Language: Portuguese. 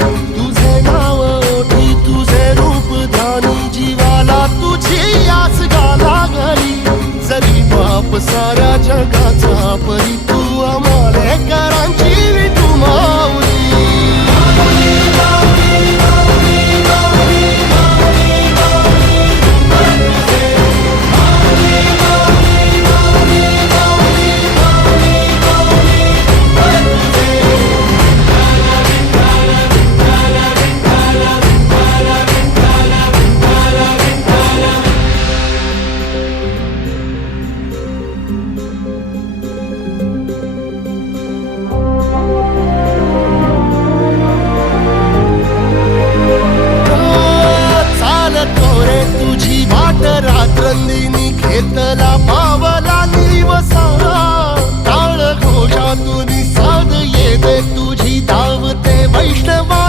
Thank you. virtude